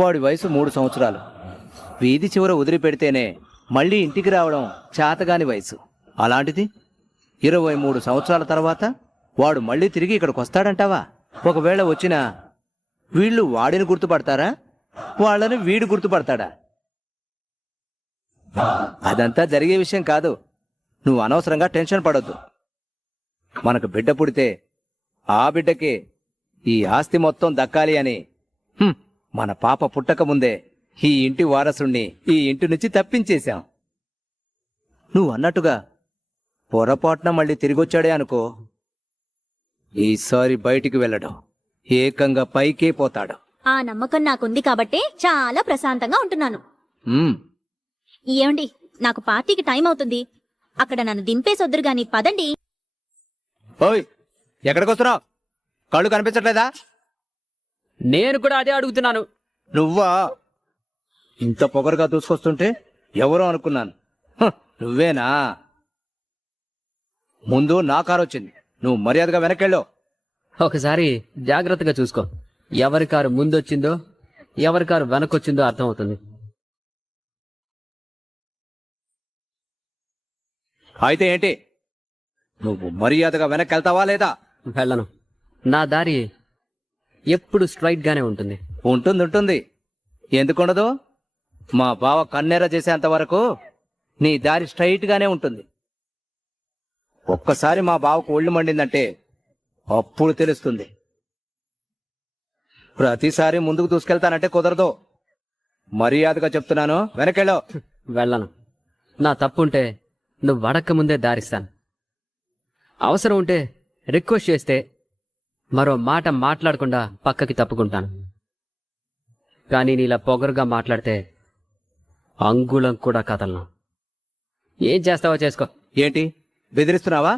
వాడి వయసు 3 సంవత్సరాలు. వీధి చివర వదిలిపెడితేనే మళ్ళీ ఇంటికి రావడం చేతగాని వయసు. అలాంటిది 23 సంవత్సరాల తర్వాత వాడు మళ్ళీ తిరిగి ఇక్కడికి వస్తాడంటావా? ఒకవేళ వచ్చినా వీళ్ళు వాడిని గుర్తుపడతారా, వాళ్ళని వీడు గుర్తుపడతాడా? అదంతా జరిగే విషయం కాదు. నువ్వు అనవసరంగా టెన్షన్ పడొద్దు. మనకు బిడ్డ పుడితే ఆ బిడ్డకే ఈ ఆస్తి మొత్తం దక్కాలి అని మన పాప పుట్టక ముందే ఈ ఇంటి వారసుణ్ణి ఈ ఇంటి నుంచి తప్పించేశాం. నువ్వు అన్నట్టుగా పొరపాటున మళ్ళీ తిరిగొచ్చాడే అనుకో, ఈసారి బయటికి వెళ్ళడం ఏకంగా పైకే పోతాడు. ఆ నమ్మకం నాకుంది కాబట్టే చాలా ప్రశాంతంగా ఉంటున్నాను. ఏమండి, నాకు పార్టీకి టైం అవుతుంది. అక్కడ నన్ను దింపేసొద్దురు గాని పదండి. ఓయ్, ఎక్కడికొస్తున్నావు? కళ్ళు కనిపించట్లేదా? నేను కూడా అదే అడుగుతున్నాను. నువ్వా? ఇంత పొగరుగా దూసుకొస్తుంటే ఎవరో అనుకున్నాను. నువ్వేనా? ముందు నా కారు వచ్చింది, నువ్వు మర్యాదగా వెనకెళ్ళో. ఒకసారి జాగ్రత్తగా చూసుకో. ఎవరి కారు ముందొచ్చిందో ఎవరి కారు వెనకొచ్చిందో అర్థమవుతుంది. అయితే ఏంటి? నువ్వు మర్యాదగా వెనక్కి వెళ్తావా లేదా? వెళ్ళను. నా దారి ఎప్పుడు స్ట్రైట్ గానే ఉంటుంది. ఉంటుంది. ఎందుకుండదు? మా బావ కన్నెర చేసేంత వరకు నీ దారి స్ట్రైట్ గానే ఉంటుంది. ఒక్కసారి మా బావకు ఒళ్ళు మండిందంటే అప్పుడు తెలుస్తుంది. ప్రతిసారి ముందుకు దూసుకెళ్తానంటే కుదరదు. మర్యాదగా చెప్తున్నాను, వెనకెళ్ళో. వెళ్ళను. నా తప్పుంటే నువ్వు అడక్క ముందే దారిస్తాను. అవసరం ఉంటే రిక్వెస్ట్ చేస్తే మరో మాట మాట్లాడకుండా పక్కకి తప్పుకుంటాను. కానీ నీలా పొగరుగా మాట్లాడితే అంగుళం కూడా కదలను. ఏం చేస్తావో చేసుకో. ఏంటి బెదిరిస్తున్నావా?